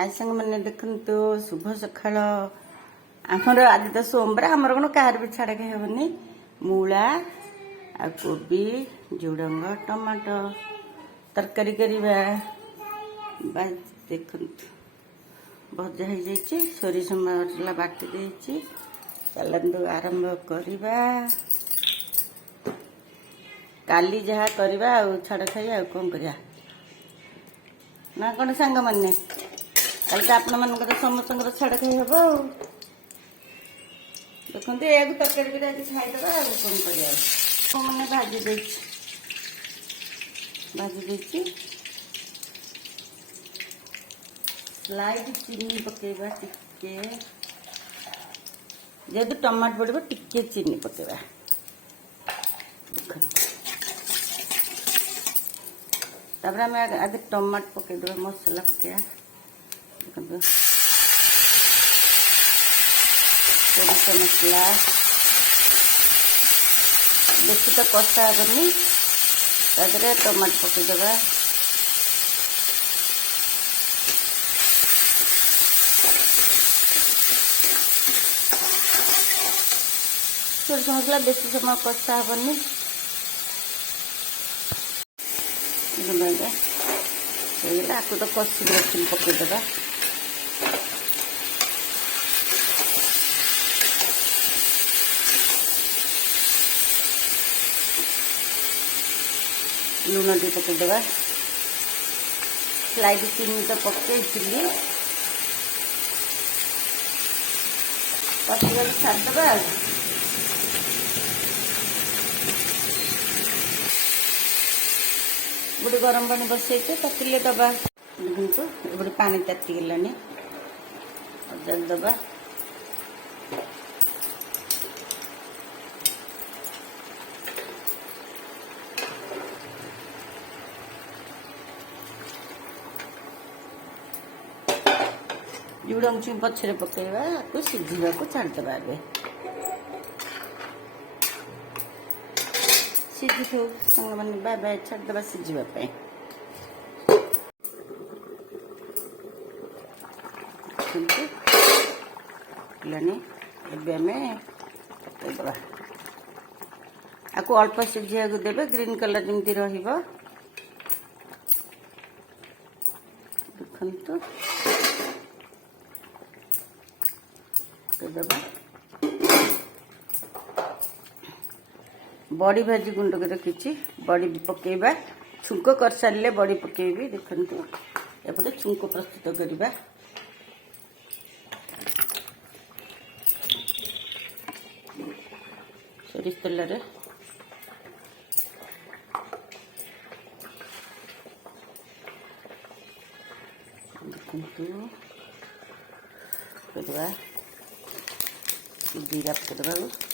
हाय संग मैंने देखु शुभ सकाल आमर आज तो सोमवार आमर कौन कहार भी छाड़ा खाई हेनी मूला आ कोबी झुडंग टमाटो तरकारी करवा देख भजा हो जाइए सोरिष मसला बाटी देती चलतु आरंभ करवा काली जहाँ करवा छाड़ खाई आ कौन करा ना कौन सांग मैंने कल तो आपण मान समस्त छाड़ खाई हम देखते या तरकारी भी आज खाईदे कौन कर मैंने भाजी दे स्लाइड चीनी पकेबा टिके जेहेतु टमाटो पड़ो टिके चीनी पकेबा तापर आम आगे टमाटो पकईदे मसला पकेबा देखो सोरिष मसला बेसी तो कषा हेनी तादे टमाटो पकईदे सोरिष मसला बेसी समय कषा हेनी आपको तो कषि रखी पकईदे लुण टी पकईदे स्लाइड चीनी तो पकई कषिगा छाड़दे गोटे गरम पानी बसई तकिले दबा देखो गोटे पानी तातीगलानी अजाल दबा झुडंग छुई पछरे पकईवा आपको सीझा को छाड़दे ए सीझी थो संग मैंने बाय बाय छाड़दे सीझापी पकईदे आपको अल्प सीझा देवे ग्रीन कलर जमी देखु बड़ी भाजी गुंड के रखी बड़ी पकेबा छुंक कर सारे बड़ी पकेबी देखु एपटे छुंक प्रस्तुत करवा सोरिष तेल देखु जीरा पकेदे